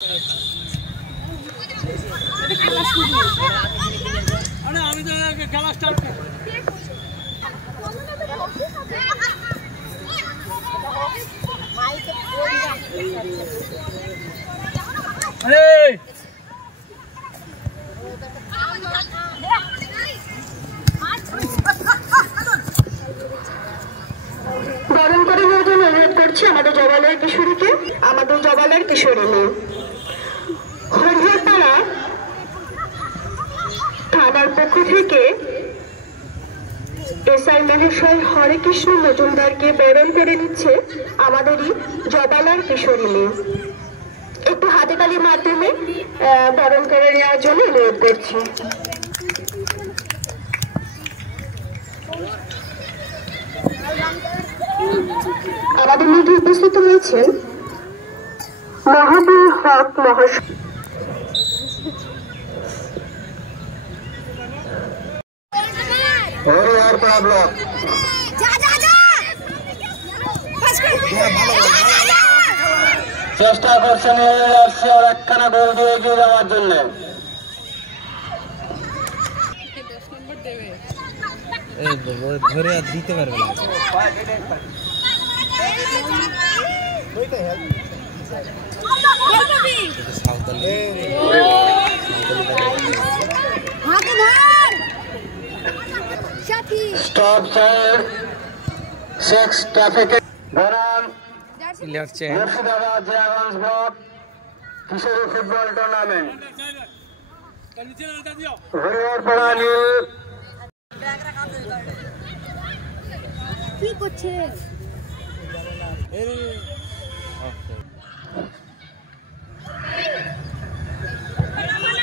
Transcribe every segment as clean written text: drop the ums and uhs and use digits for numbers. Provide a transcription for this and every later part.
আমি তো খেলা স্টার্ট বরণ করে নেওয়ার জন্য অনুরোধ করছি আমাদের জবালয়ের কিশোরীকে, আমাদের জবালয়ের কিশোরী মেয়ে হরিহরপাড়া থানার পক্ষ থেকে এসআই মহাশয় হরে কৃষ্ণ মজুমদারকে বরণ করে নিচ্ছে আমাদেরই জবালয়ের কিশোরী মেয়ে। একটু হাতে তালির মাধ্যমে বরণ করে নেওয়ার জন্য অনুরোধ করছি। আমাদের মধ্যে উপস্থিত রয়েছেন মাহবুল হক মহাশয়। চেষ্টা করছেন আর একখানা গোল দিয়ে এগিয়ে যাওয়ার জন্য। ধরে আর দিতে পারবে না। স্টপ সাইড 6 ট্রাফিক বনাম মুর্শিদাবাদ জিয়াগঞ্জ ব্লক কিশোরী ফুটবল টুর্নামেন্ট। হরিহরপাড়া নীল কি করছে?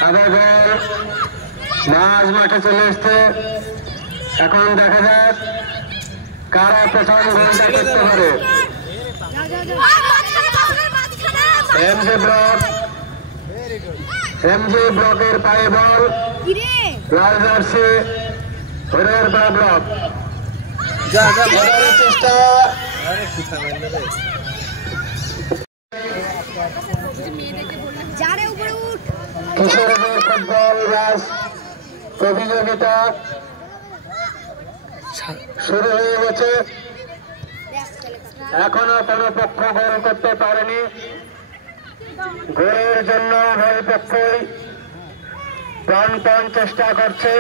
আবার মাঝ মাঠে চলে এসছে। এখন দেখা যাক কারা প্রথম গোলটা করতে পারে। এমজি ব্লকের পায়ে বল, লাল জার্সি হরিহরপাড়া ব্লক। চেষ্টা কিশোরীদের ফুটবল ম্যাচ প্রতিযোগিতা শুরু হয়ে গেছে। এখনো কোনো পক্ষ গোল করতে পারেনি। গোলের জন্য উভয় পক্ষই প্রাণপণ চেষ্টা করছে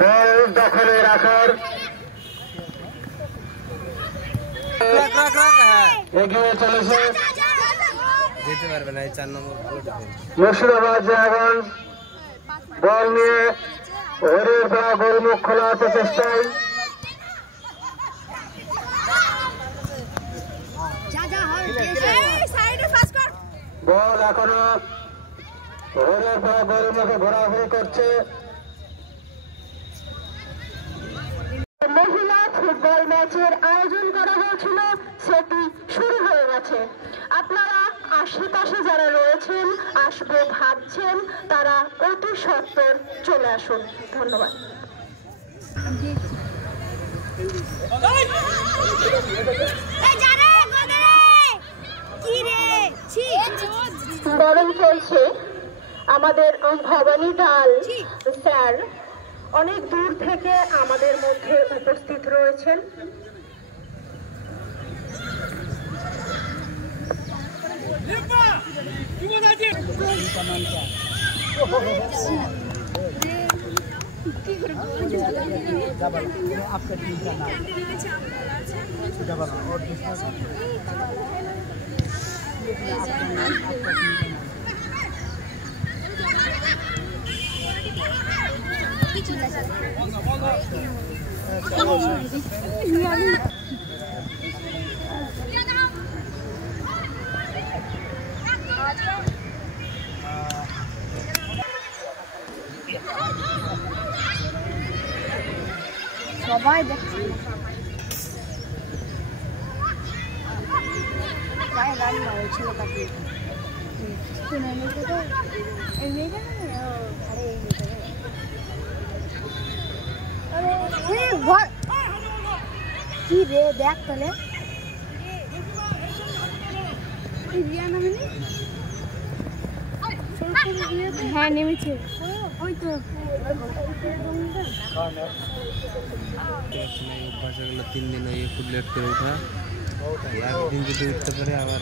বল দখলে রাখার। এগিয়ে চলেছে যেতে পারবে না। এই 4 নম্বর মুর্শিদাবাদ জিয়াগঞ্জ বল নিয়ে হরিহরপাড়া গোলমুখ খোলার প্রচেষ্টায়। বল এখনো হরিহরপাড়া গোলমুখে ঘোরাঘুরি করছে। মহিলা ফুটবল ম্যাচের আয়োজন করা হয়েছিল, সেটি শুরু হয়ে গেছে। আপনারা আশেপাশে যারা রয়েছেন আসবে ভাবছেন, তারা অতি সত্বর চলে আসুন। ধন্যবাদ। বরণ চলছে আমাদের ভবানী দাল স্যার অনেক দূর থেকে আমাদের মধ্যে উপস্থিত রয়েছেন। সবাই দেখছে ছেলেটাকে কি রে দেখ তাহলে রিয়া নামে হ্যাঁ নেমেছে ওই তো অভ্যাস হয়ে গেল 3 দিন ওই একটু লেট করে ওঠা, একদিন যদি উঠতে পারে আবার